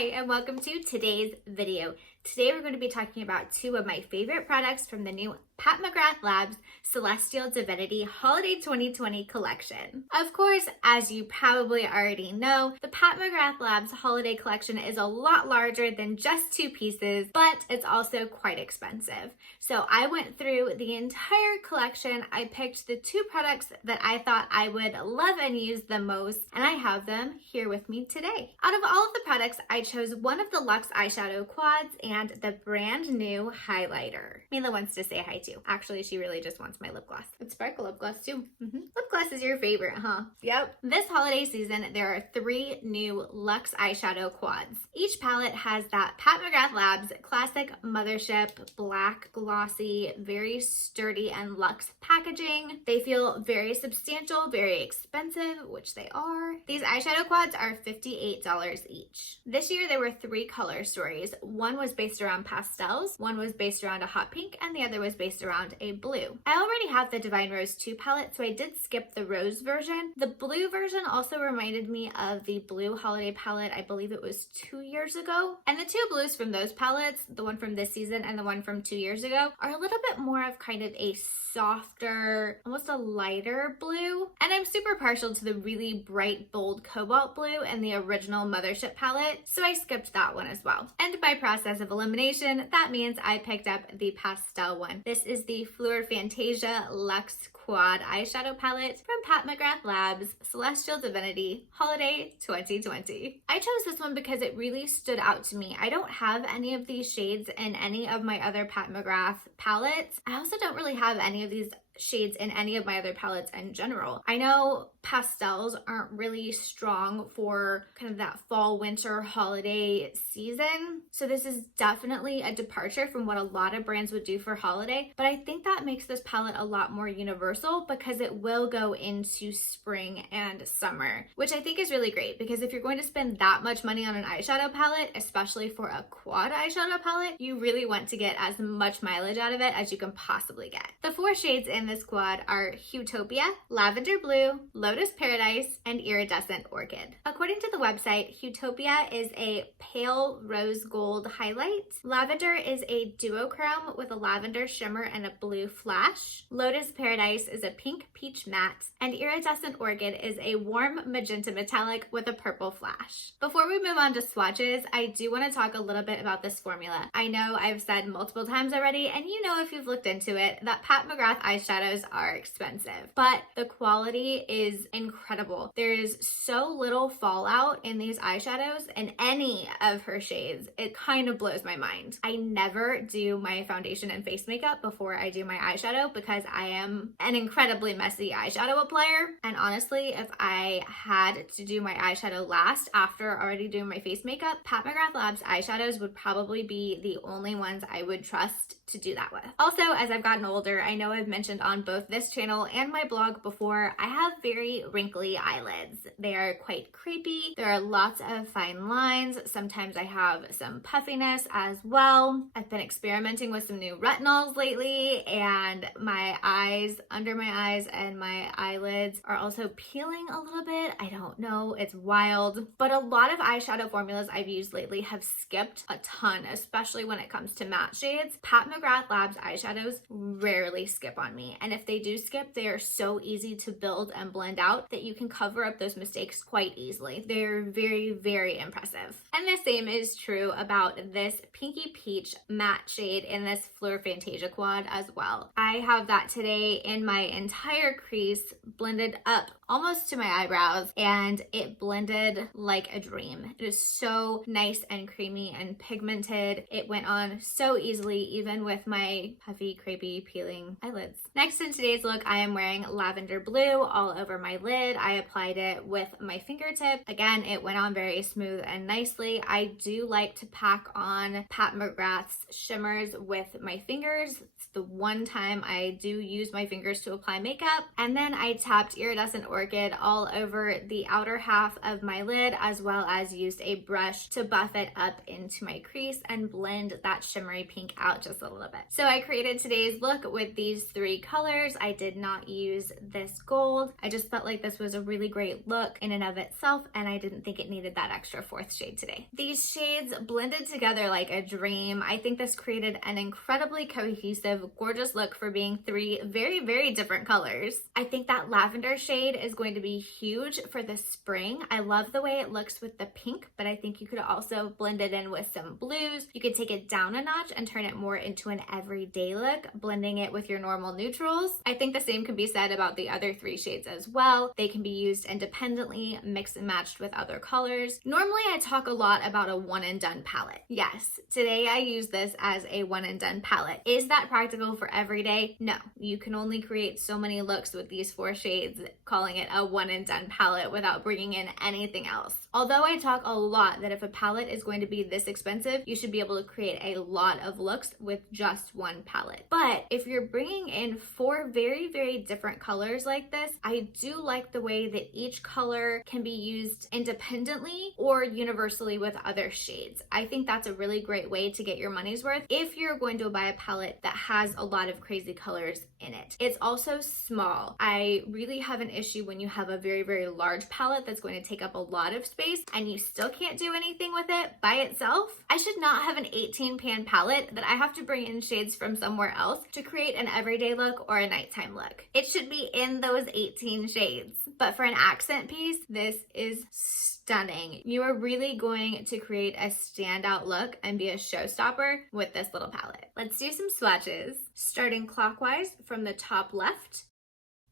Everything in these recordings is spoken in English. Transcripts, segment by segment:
Hi, and welcome to today's video. Today we're going to be talking about two of my favorite products from the new Pat McGrath Labs Celestial Divinity Holiday 2020 collection. Of course, as you probably already know, the Pat McGrath Labs Holiday collection is a lot larger than just two pieces, but it's also quite expensive. So I went through the entire collection. I picked the two products that I thought I would love and use the most, and I have them here with me today. Out of all of the products, I chose one of the Luxe eyeshadow quads and the brand new highlighter. Mila wants to say hi too. Actually, she really just wants my lip gloss. It's sparkle lip gloss too. Lip gloss is your favorite, huh? Yep. This holiday season, there are 3 new Luxe eyeshadow quads. Each palette has that Pat McGrath Labs classic mothership, black, glossy, very sturdy and luxe packaging. They feel very substantial, very expensive, which they are. These eyeshadow quads are $58 each. This year, there were 3 color stories. One was based around pastels, one was based around a hot pink, and the other was based around a blue. I already have the Divine Rose 2 palette, so I did skip the rose version. The blue version also reminded me of the blue holiday palette, I believe it was 2 years ago. And the 2 blues from those palettes, the one from this season and the one from 2 years ago, are a little bit more of kind of a softer, almost a lighter blue. And I'm super partial to the really bright, bold cobalt blue in the original Mothership palette, so I skipped that one as well. And by process of elimination, that means I picked up the pastel one. This is the Fleur Fantasia Luxe Quad eyeshadow palette from Pat McGrath Labs Celestial Divinity Holiday 2020. I chose this one because it really stood out to me. I don't have any of these shades in any of my other Pat McGrath palettes. I also don't really have any of these shades in any of my other palettes in general. I know pastels aren't really strong for kind of that fall, winter, holiday season. So this is definitely a departure from what a lot of brands would do for holiday. But I think that makes this palette a lot more universal because it will go into spring and summer, which I think is really great because if you're going to spend that much money on an eyeshadow palette, especially for a quad eyeshadow palette, you really want to get as much mileage out of it as you can possibly get. The 4 shades in this quad are Utopia, Lavender Blue, Lotus Paradise, and Iridescent Orchid. According to the website, Utopia is a pale rose gold highlight. Lavender is a duochrome with a lavender shimmer and a blue flash. Lotus Paradise is a pink peach matte. And Iridescent Orchid is a warm magenta metallic with a purple flash. Before we move on to swatches, I do want to talk a little bit about this formula. I know I've said multiple times already, and you know if you've looked into it, that Pat McGrath eyeshadows are expensive, but the quality is incredible. There is so little fallout in these eyeshadows in any of her shades. It kind of blows my mind. I never do my foundation and face makeup before I do my eyeshadow because I am an incredibly messy eyeshadow applier. And honestly, if I had to do my eyeshadow last after already doing my face makeup, Pat McGrath Labs eyeshadows would probably be the only ones I would trust to do that with. Also, as I've gotten older, I know I've mentioned on both this channel and my blog before, I have very wrinkly eyelids. They are quite creepy. There are lots of fine lines. Sometimes I have some puffiness as well. I've been experimenting with some new retinols lately, and my eyes, under my eyes and my eyelids are also peeling a little bit. I don't know, it's wild. But a lot of eyeshadow formulas I've used lately have skipped a ton, especially when it comes to matte shades. Pat McGrath Labs eyeshadows rarely skip on me, and if they do skip, they are so easy to build and blend out that you can cover up those mistakes quite easily. They're very, very impressive. And the same is true about this pinky peach matte shade in this Fleur Fantasia quad as well. I have that today in my entire crease, blended up almost to my eyebrows, and it blended like a dream. It is so nice and creamy and pigmented. It went on so easily, even with my puffy, crepey, peeling eyelids. Next in today's look, I am wearing lavender blue all over my lid. I applied it with my fingertip. Again, it went on very smooth and nicely. I do like to pack on Pat McGrath's shimmers with my fingers. It's the one time I do use my fingers to apply makeup. And then I tapped Iridescent Orchid Orchid all over the outer half of my lid, as well as used a brush to buff it up into my crease and blend that shimmery pink out just a little bit. So I created today's look with these three colors. I did not use this gold. I just felt like this was a really great look in and of itself, and I didn't think it needed that extra fourth shade today. These shades blended together like a dream. I think this created an incredibly cohesive, gorgeous look for being three very, very different colors. I think that lavender shade is going to be huge for the spring. I love the way it looks with the pink, but I think you could also blend it in with some blues. You could take it down a notch and turn it more into an everyday look, blending it with your normal neutrals. I think the same can be said about the other three shades as well. They can be used independently, mixed and matched with other colors. Normally I talk a lot about a one and done palette. Yes, today I use this as a one and done palette. Is that practical for every day? No, you can only create so many looks with these four shades, calling it a one and done palette without bringing in anything else. Although I talk a lot that if a palette is going to be this expensive, you should be able to create a lot of looks with just one palette. But if you're bringing in four very, very different colors like this, I do like the way that each color can be used independently or universally with other shades. I think that's a really great way to get your money's worth if you're going to buy a palette that has a lot of crazy colors in it. It's also small. I really have an issue when you have a very, very large palette that's going to take up a lot of space and you still can't do anything with it by itself. I should not have an 18 pan palette that I have to bring in shades from somewhere else to create an everyday look or a nighttime look. It should be in those 18 shades. But for an accent piece, this is stunning. You are really going to create a standout look and be a showstopper with this little palette. Let's do some swatches. Starting clockwise from the top left,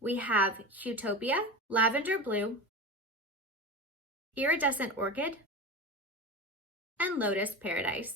we have Utopia, Lavender Blue, Iridescent Orchid, and Lotus Paradise.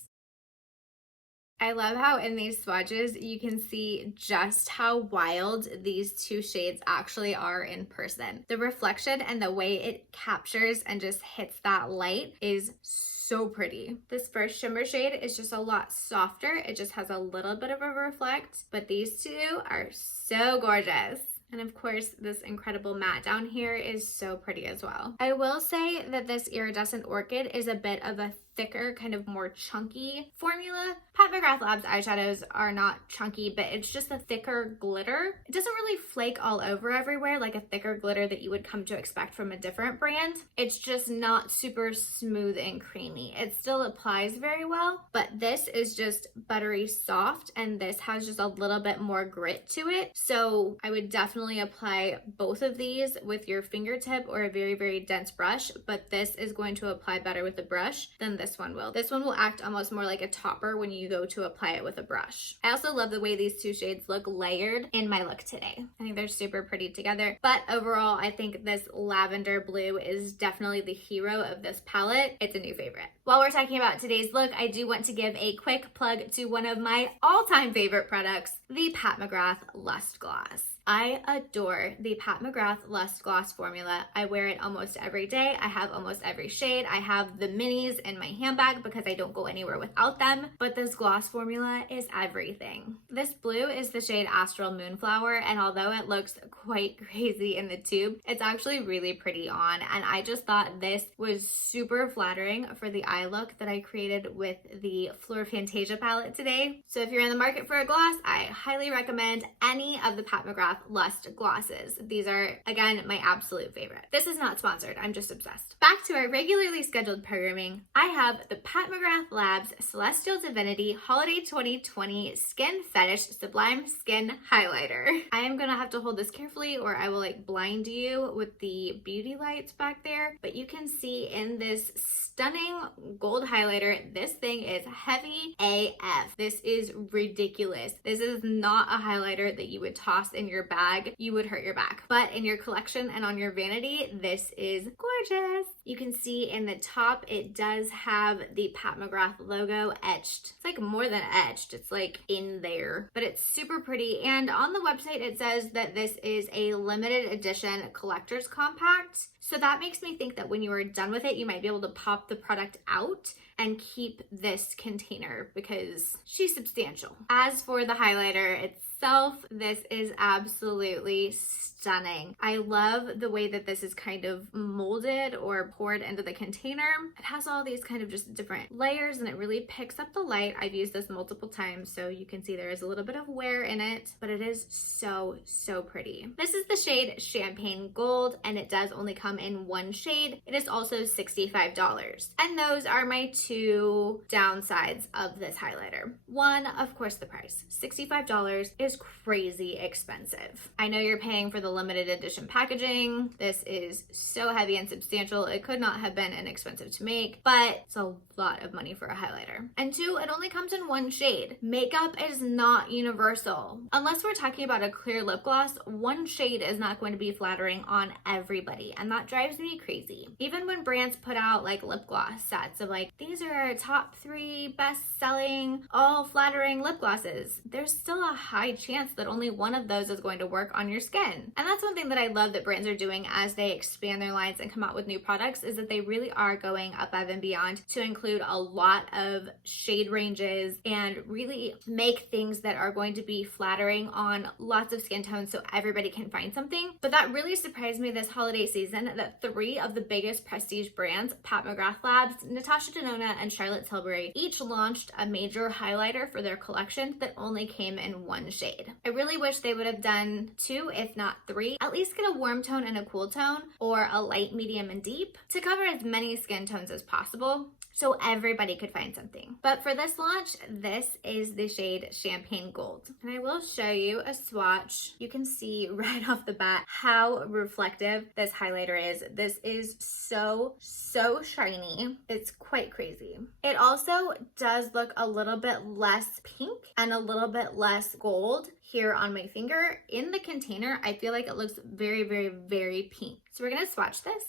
I love how in these swatches you can see just how wild these two shades actually are in person. The reflection and the way it captures and just hits that light is so pretty. This first shimmer shade is just a lot softer. It just has a little bit of a reflect, but these two are so gorgeous. And of course, this incredible matte down here is so pretty as well. I will say that this Iridescent Orchid is a bit of a thicker, kind of more chunky formula. Pat McGrath Labs eyeshadows are not chunky, but it's just a thicker glitter. It doesn't really flake all over everywhere like a thicker glitter that you would come to expect from a different brand. It's just not super smooth and creamy. It still applies very well, but this is just buttery soft, and this has just a little bit more grit to it. So I would definitely apply both of these with your fingertip or a very, very dense brush, but this is going to apply better with the brush than this one will. This one will act almost more like a topper when you go to apply it with a brush. I also love the way these two shades look layered in my look today. I think they're super pretty together, but overall, I think this lavender blue is definitely the hero of this palette. It's a new favorite. While we're talking about today's look, I do want to give a quick plug to one of my all-time favorite products, the Pat McGrath Lust Gloss. I adore the Pat McGrath Lust Gloss formula. I wear it almost every day. I have almost every shade. I have the minis in my handbag because I don't go anywhere without them, but this gloss formula is everything. This blue is the shade Astral Moonflower, and although it looks quite crazy in the tube, it's actually really pretty on, and I just thought this was super flattering for the eye look that I created with the Fleur Fantasia palette today. So if you're in the market for a gloss, I highly recommend any of the Pat McGrath Lust glosses. These are, again, my absolute favorite. This is not sponsored. I'm just obsessed. Back to our regularly scheduled programming, I have the Pat McGrath Labs Celestial Divinity Holiday 2020 Skin Fetish Sublime Skin Highlighter. I am gonna have to hold this carefully or I will blind you with the beauty lights back there, but you can see in this stunning gold highlighter, this thing is heavy AF. This is ridiculous. This is not a highlighter that you would toss in your bag. You would hurt your back. But in your collection and on your vanity, this is gorgeous. You can see in the top, it does have the Pat McGrath logo etched. It's like more than etched. It's like in there, but it's super pretty. And on the website, it says that this is a limited edition collector's compact. So that makes me think that when you are done with it, you might be able to pop the product out and keep this container because she's substantial. As for the highlighter, it's itself, this is absolutely stunning. I love the way that this is kind of molded or poured into the container. It has all these kind of just different layers and it really picks up the light. I've used this multiple times, so you can see there is a little bit of wear in it, but it is so, so pretty. This is the shade Champagne Gold, and it does only come in one shade. It is also $65. And those are my two downsides of this highlighter. One, of course, the price. $65 is crazy expensive. I know you're paying for the limited edition packaging. This is so heavy and substantial. It could not have been inexpensive to make, but it's a lot of money for a highlighter. And two, it only comes in one shade. Makeup is not universal. Unless we're talking about a clear lip gloss, one shade is not going to be flattering on everybody, and that drives me crazy. Even when brands put out like lip gloss sets of like, these are our top 3 best-selling, all flattering lip glosses, there's still a high chance that only one of those is going to work on your skin. And that's one thing that I love that brands are doing as they expand their lines and come out with new products, is that they really are going above and beyond to include a lot of shade ranges and really make things that are going to be flattering on lots of skin tones so everybody can find something. But that really surprised me this holiday season that 3 of the biggest prestige brands, Pat McGrath Labs, Natasha Denona, and Charlotte Tilbury, each launched a major highlighter for their collection that only came in one shade. I really wish they would have done 2, if not 3, at least get a warm tone and a cool tone, or a light, medium, and deep to cover as many skin tones as possible, so everybody could find something. But for this launch, this is the shade Champagne Gold. And I will show you a swatch. You can see right off the bat how reflective this highlighter is. This is so, so shiny. It's quite crazy. It also does look a little bit less pink and a little bit less gold here on my finger. In the container, I feel like it looks very, very, very pink. So we're gonna swatch this.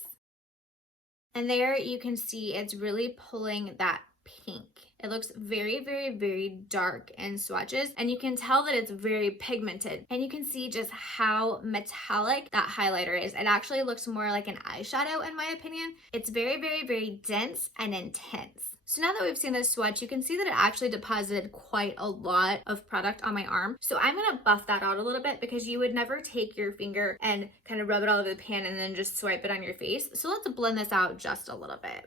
And there you can see it's really pulling that pink. It looks very, very, very dark in swatches, and you can tell that it's very pigmented, and you can see just how metallic that highlighter is. It actually looks more like an eyeshadow in my opinion. It's very, very, very dense and intense. So now that we've seen this swatch, you can see that it actually deposited quite a lot of product on my arm. So I'm gonna buff that out a little bit, because you would never take your finger and kind of rub it all over the pan and then just swipe it on your face. So let's blend this out just a little bit.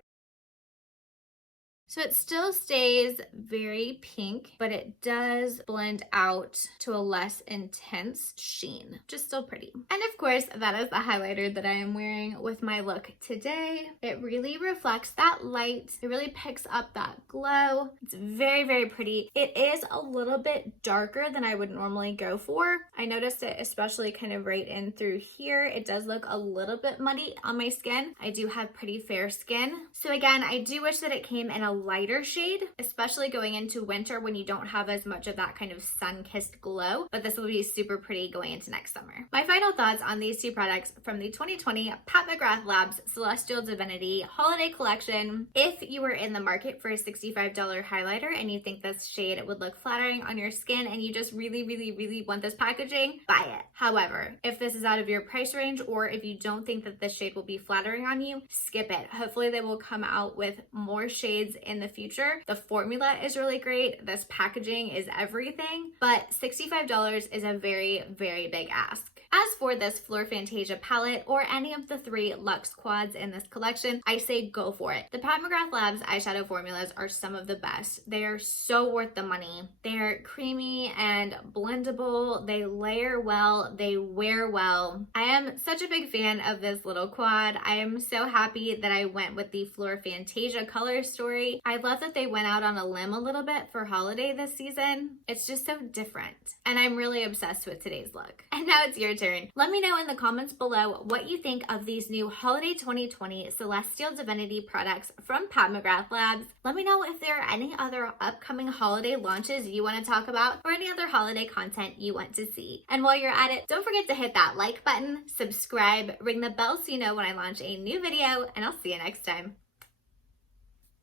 So it still stays very pink, but it does blend out to a less intense sheen, which is still pretty. And of course, that is the highlighter that I am wearing with my look today. It really reflects that light. It really picks up that glow. It's very, very pretty. It is a little bit darker than I would normally go for. I noticed it especially kind of right in through here. It does look a little bit muddy on my skin. I do have pretty fair skin. So again, I do wish that it came in a lighter shade, especially going into winter when you don't have as much of that kind of sun-kissed glow, but this will be super pretty going into next summer. My final thoughts on these 2 products from the 2020 Pat McGrath Labs Celestial Divinity Holiday Collection. If you were in the market for a $65 highlighter and you think this shade would look flattering on your skin and you just really, really, really want this packaging, buy it. However, if this is out of your price range, or if you don't think that this shade will be flattering on you, skip it. Hopefully they will come out with more shades in the future. The formula is really great. This packaging is everything, but $65 is a very, very big ask. As for this Fleur Fantasia palette or any of the 3 Luxe quads in this collection, I say go for it. The Pat McGrath Labs eyeshadow formulas are some of the best. They are so worth the money. They're creamy and blendable. They layer well. They wear well. I am such a big fan of this little quad. I am so happy that I went with the Fleur Fantasia color story. I love that they went out on a limb a little bit for holiday this season. It's just so different. And I'm really obsessed with today's look. And now it's your turn. Let me know in the comments below what you think of these new Holiday 2020 Celestial Divinity products from Pat McGrath Labs. Let me know if there are any other upcoming holiday launches you want to talk about, or any other holiday content you want to see. And while you're at it, don't forget to hit that like button, subscribe, ring the bell so you know when I launch a new video, and I'll see you next time.